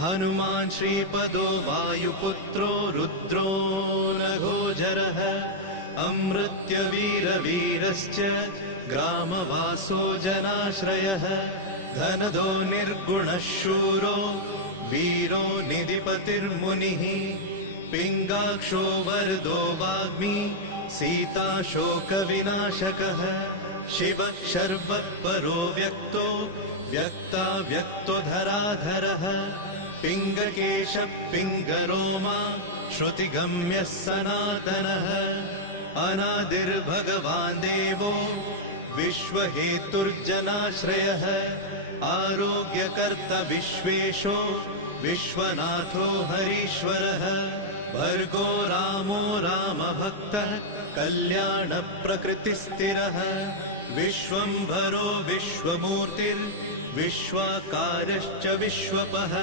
हनुमान् श्रीपदो वायुपुत्रो रुद्रो नघोजरः अमृत्यवीरवीरश्च ग्रामवासो जनाश्रयः धनदो निर्गुणः शूरो वीरो निधिपतिर्मुनिः पिङ्गाक्षो वरदो वाग्मी सीता शोकविनाशकः शिवः शर्वत्परो व्यक्तो व्यक्तो धराधरः पिङ्गकेशः पिङ्गरोमा श्रुतिगम्यः सनातनः अनादिर्भगवान् देवो विश्वहेतुर्जनाश्रयः आरोग्यकर्ता विश्वेशो विश्वनाथो हरीश्वरः भर्गो रामो रामभक्तः कल्याणप्रकृतिस्थिरः विश्वम्भरो विश्वमूर्तिर्विश्वाकारश्च विश्वपः।